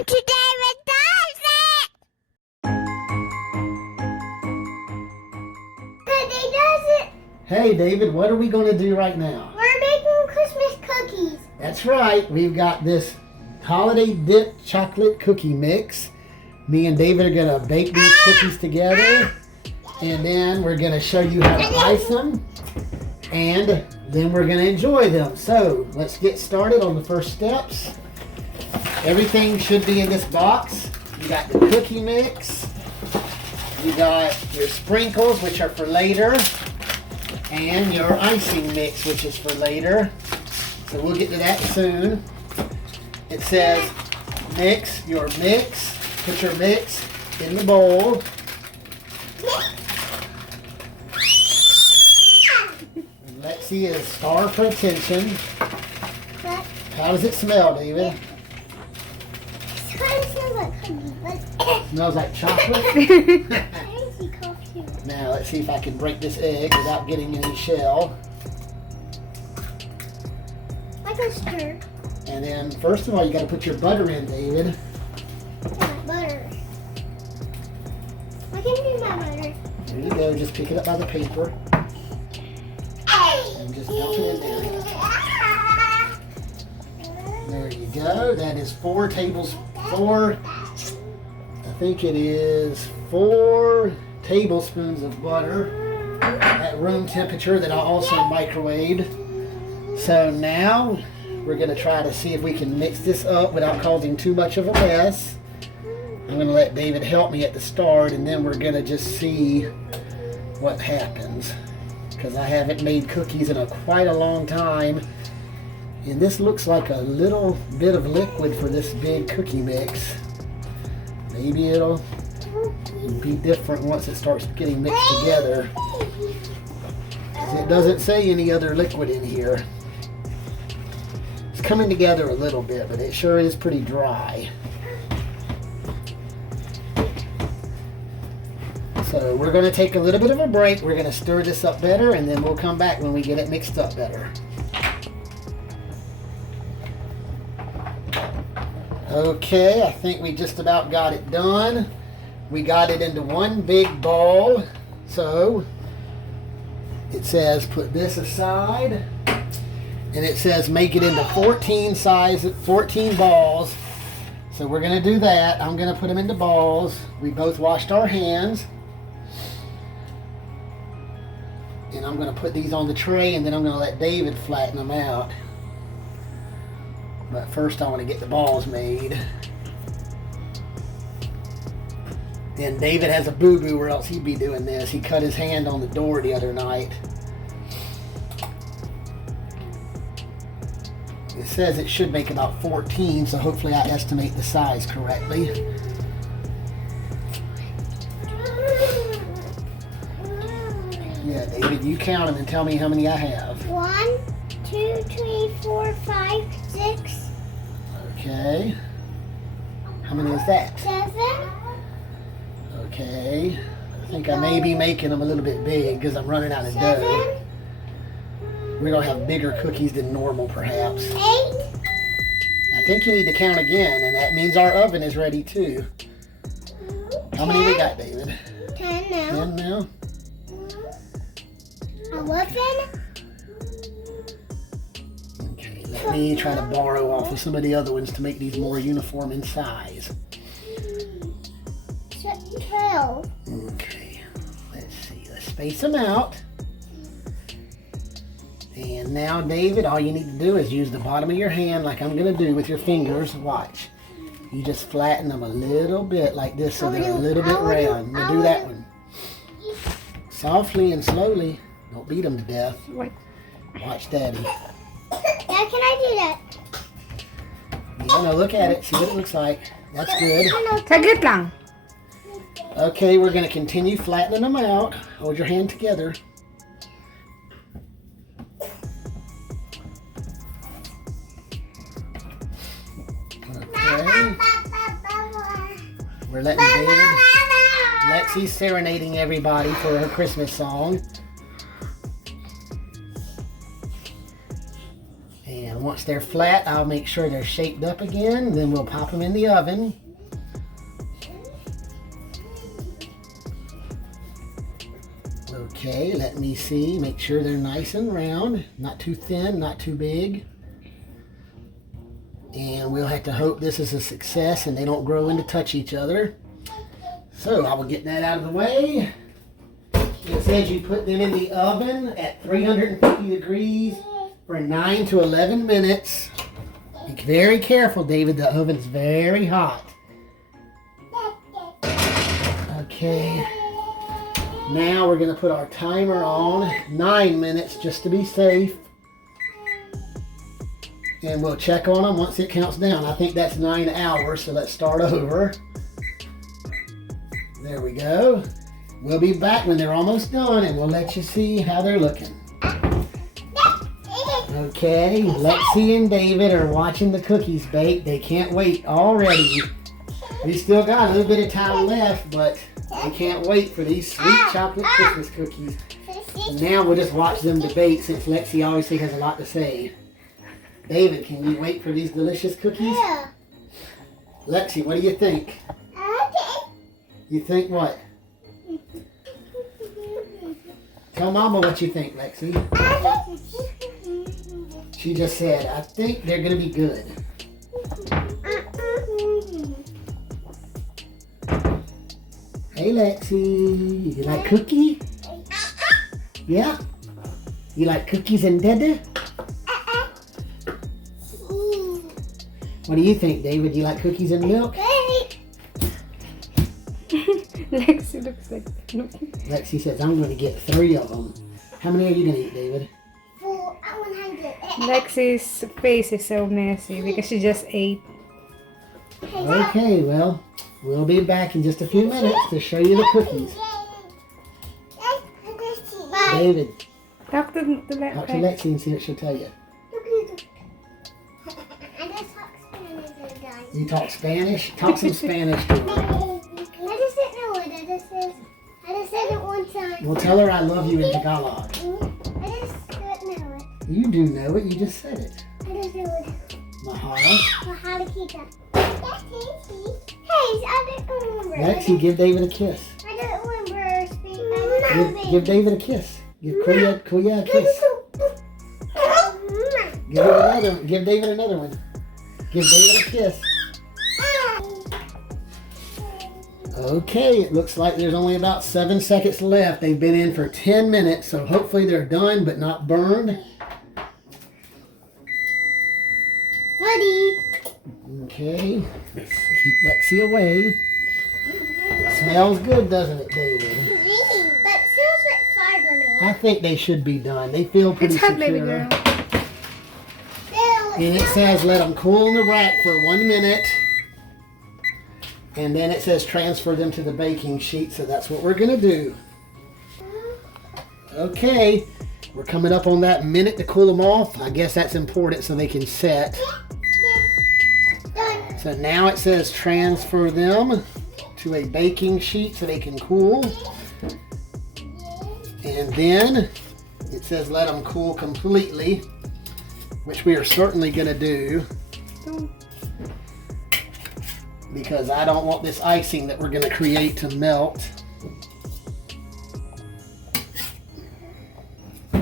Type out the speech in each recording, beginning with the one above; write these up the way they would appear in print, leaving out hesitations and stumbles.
Welcome to David Does It! David Does It! Hey David, what are we going to do right now? We're making Christmas cookies. That's right, we've got this holiday dipped chocolate cookie mix. Me and David are going to bake these cookies together, and then we're going to show you how to ice them, and then we're going to enjoy them. So let's get started on the first steps. Everything should be in this box. You got the cookie mix, you got your sprinkles, which are for later, and your icing mix, which is for later. So we'll get to that soon. It says mix your mix. Put your mix in the bowl. And Lexi is starved for attention. How does it smell, David? It kind of smells like cookies, but Smells like chocolate. I see coffee. Now let's see if I can break this egg without getting any shell. Like a stir. And then first of all, you got to put your butter in, David. Butter. I can do my butter. There you go. Just pick it up by the paper and just dump it in there. There you go. That is 4 tablespoons of butter at room temperature that I also microwaved. So now we're going to try to see if we can mix this up without causing too much of a mess. I'm going to let David help me at the start, and then we're going to just see what happens, because I haven't made cookies in quite a long time. And this looks like a little bit of liquid for this big cookie mix. Maybe it'll be different once it starts getting mixed together. It doesn't say any other liquid in here. It's coming together a little bit, but it sure is pretty dry. So we're going to take a little bit of a break. We're going to stir this up better, and then we'll come back when we get it mixed up better. Okay, I think we just about got it done. We got it into one big ball. So it says put this aside, and it says make it into 14 balls. So we're going to do that. I'm going to put them into balls. We both washed our hands. And I'm going to put these on the tray, and then I'm going to let David flatten them out. But first I want to get the balls made. And David has a boo-boo, or else he'd be doing this. He cut his hand on the door the other night. It says it should make about 14, so hopefully I estimate the size correctly. Yeah, David, you count them and tell me how many I have. 1, 2, 3, 4, 5, 6. Okay. How many is that? 7. Okay. I think I may be making them a little bit big because I'm running out of 7. dough. We're going to have bigger cookies than normal, perhaps. 8. I think you need to count again, and that means our oven is ready too. How many we got, David? 10 now. 10 now? 11. Okay, let me try to borrow off of some of the other ones to make these more uniform in size. 12. Okay, let's see. Let's space them out. And now, David, all you need to do is use the bottom of your hand like I'm going to do with your fingers. Watch. You just flatten them a little bit like this so they're a little bit round. We'll do that one. Softly and slowly. Don't beat them to death. Watch Daddy. Dad, can I do that? Yeah, no, look at it. See what it looks like. That's good. Saglit lang. Okay, we're going to continue flattening them out. Hold your hand together. Okay. We're letting David... Lexi's serenading everybody for her Christmas song. And Once they're flat, I'll make sure they're shaped up again. Then we'll pop them in the oven. Okay, let me see. Make sure they're nice and round. Not too thin, not too big. And we'll have to hope this is a success and they don't grow in to touch each other. So I will get that out of the way. It says you put them in the oven at 350 degrees for 9 to 11 minutes. Be very careful, David. The oven's very hot. Okay. Now we're going to put our timer on 9 minutes just to be safe. And we'll check on them once it counts down. I think that's 9 hours, so let's start over. There we go. We'll be back when they're almost done and we'll let you see how they're looking. Okay, Lexi and David are watching the cookies bake. They can't wait already. We still got a little bit of time left, but they can't wait for these sweet chocolate Christmas cookies. And now we'll just watch them debate since Lexi obviously has a lot to say. David, can you wait for these delicious cookies? Yeah. Lexi, what do you think? Okay. You think what? Tell Mama what you think, Lexi. She just said, I think they're going to be good. Hey, Lexi. You like cookie? Yeah? You like cookies and dada? What do you think, David? You like cookies and milk? Lexi looks like... Lexi says, I'm going to get 3 of them. How many are you going to eat, David? 100. Lexi's face is so messy because she just ate. Okay, well, we'll be back in just a few minutes to show you the cookies. David, Talk to talk to Lexi and see what she'll tell you. You talk Spanish? Talk some Spanish to her. I just didn't know it. I just said it one time. Well, tell her I love you in Tagalog. I just didn't know it. You do know it. You just said it. I just knew it. Mahalo. Well, how to keep that? Hey, I didn't remember. Lexi, give David a kiss. I don't remember speaking. Give David a kiss. Give Kuya a kiss. Give David another one. Give David a kiss. Okay, it looks like there's only about 7 seconds left. They've been in for 10 minutes, so hopefully they're done but not burned. Buddy. Okay, let's keep Lexi away. Smells good, doesn't it, David? That smells like fiber now. I think they should be done. They feel pretty It's hot, secure. baby girl. And it says let them cool in the rack for 1 minute. And then it says transfer them to the baking sheet, so that's what we're going to do. Okay, we're coming up on that minute to cool them off. I guess that's important so they can set. Done. So now it says transfer them to a baking sheet so they can cool. And then it says let them cool completely, which we are certainly going to do. Because I don't want this icing that we're going to create to melt. I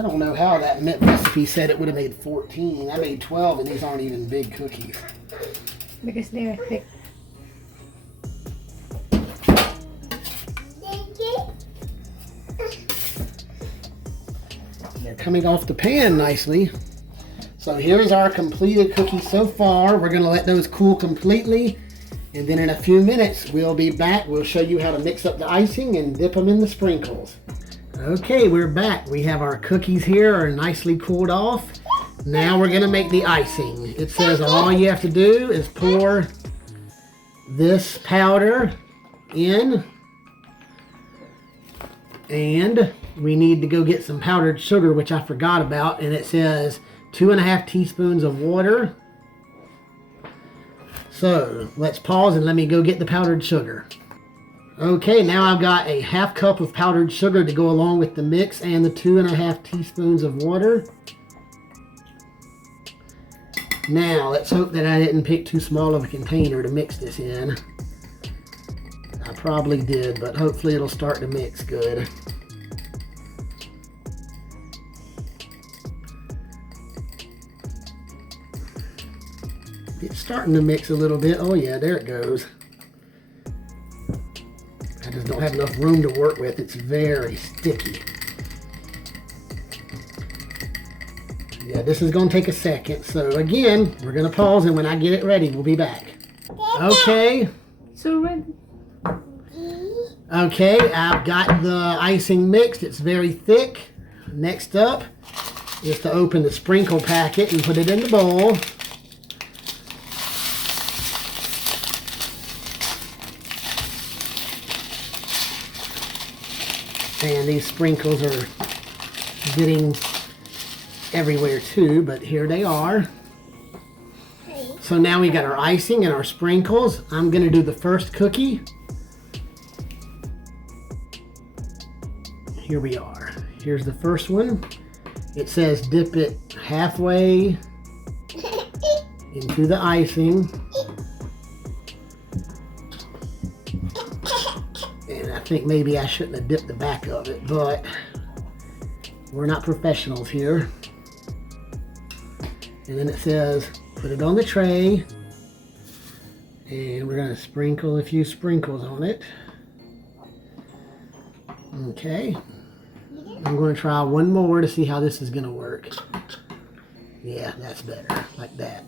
don't know how that mint recipe said it would have made 14. I made 12 and these aren't even big cookies. Because they're thick. They're coming off the pan nicely. So here's our completed cookies so far. We're going to let those cool completely. And then in a few minutes, we'll be back. We'll show you how to mix up the icing and dip them in the sprinkles. Okay, we're back. We have our cookies here are nicely cooled off. Now we're going to make the icing. It says all you have to do is pour this powder in. And we need to go get some powdered sugar, which I forgot about. And it says 2.5 teaspoons of water. So let's pause and let me go get the powdered sugar. Okay, now I've got a 1/2 cup of powdered sugar to go along with the mix and the 2½ teaspoons of water. Now, let's hope that I didn't pick too small of a container to mix this in. I probably did, but hopefully it'll start to mix good. It's starting to mix a little bit. Oh yeah, there it goes. I just don't have enough room to work with. It's very sticky. Yeah, this is going to take a second. So again, we're going to pause, and when I get it ready, we'll be back. Okay. So ready. Okay, I've got the icing mixed. It's very thick. Next up is to open the sprinkle packet and put it in the bowl. And these sprinkles are getting everywhere too, but here they are. So now we got our icing and our sprinkles. I'm gonna do the first cookie. Here we are. Here's the first one. It says dip it halfway into the icing. And I think maybe I shouldn't have dipped the back of it, but we're not professionals here. And then it says, put it on the tray. And we're gonna sprinkle a few sprinkles on it. Okay. I'm gonna try one more to see how this is gonna work. Yeah, that's better, like that.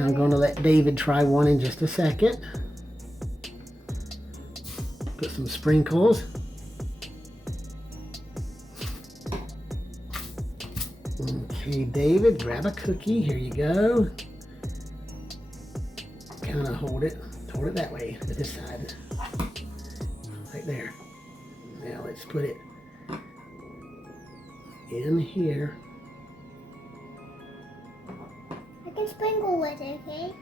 I'm going to let David try one in just a second. Put some sprinkles. Okay, David, grab a cookie. Here you go. Kind of hold it that way, to this side. Right there. Now let's put it in here. I can sprinkle with it, okay?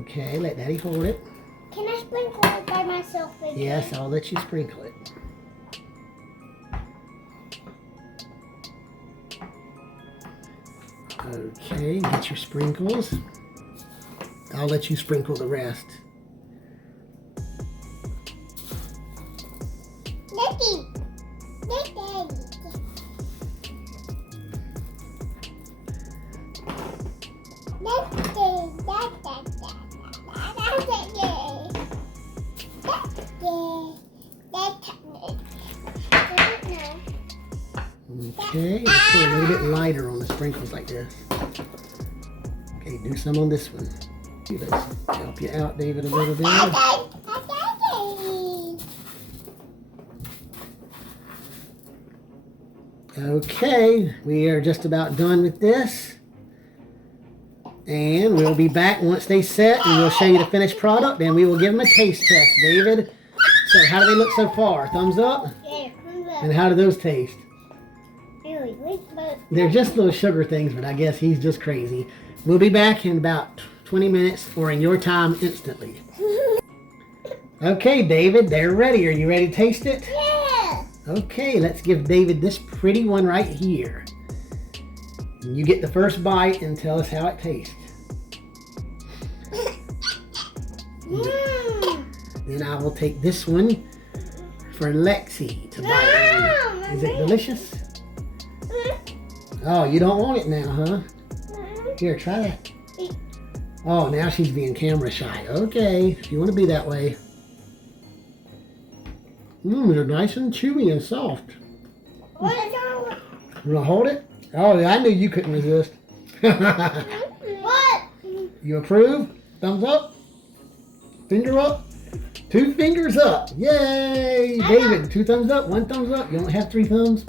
Okay, let Daddy hold it. Can I sprinkle it by myself again? Yes, I'll let you sprinkle it. Okay, get your sprinkles. I'll let you sprinkle the rest. Daddy. Okay, let's put a little bit lighter on the sprinkles like this. Okay, do some on this one. Let's help you out, David, a little bit. Okay, we are just about done with this. And we'll be back once they set, and we'll show you the finished product, and we will give them a taste test, David. So how do they look so far? Thumbs up? Yeah, thumbs up. And how do those taste? Really, They're just little sugar things, but I guess he's just crazy. We'll be back in about 20 minutes, or in your time, instantly. Okay, David, they're ready. Are you ready to taste it? Yeah. Okay, let's give David this pretty one right here. And you get the first bite and tell us how it tastes. Then I will take this one for Lexi to bite on. Is it delicious? Oh, you don't want it now, huh? Here, try that. Oh, now she's being camera shy. Okay, if you want to be that way. They're nice and chewy and soft. You want to hold it? Oh, I knew you couldn't resist. What? You approve? Thumbs up? Finger up? 2 fingers up. Yay! David, 2 thumbs up, 1 thumbs up. You don't have 3 thumbs?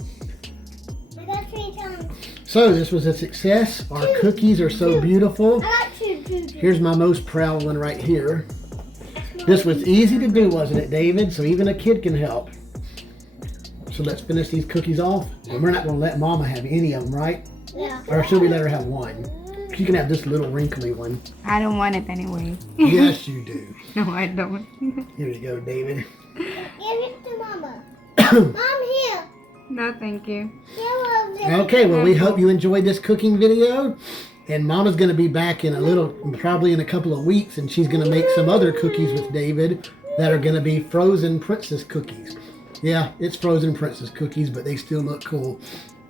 I got 3 thumbs. So, this was a success. Our cookies are so beautiful. I got 2. Here's my most proud one right here. This was easy to do, wasn't it, David? So even a kid can help. So let's finish these cookies off. And we're not going to let Mama have any of them, right? Yeah. Or should we let her have one? She can have this little wrinkly one. I don't want it anyway. Yes, you do. No, I don't. Here you go, David. Give it to Mama. Mom, here. No, thank you. Okay, well, we hope you enjoyed this cooking video. And Mama's going to be back in probably in a couple of weeks, and she's going to make some other cookies with David that are going to be frozen princess cookies. Yeah, it's frozen princess cookies, but they still look cool.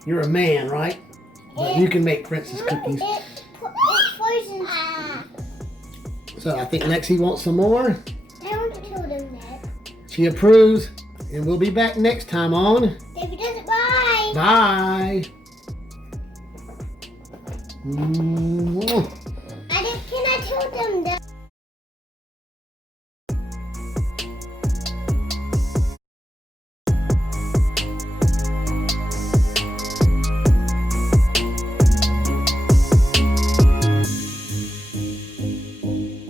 You're a man, right? But you can make princess cookies. Poison. So I think Lexi wants some more. I want to kill them next. She approves, and we'll be back next time on David does it. Bye. Bye.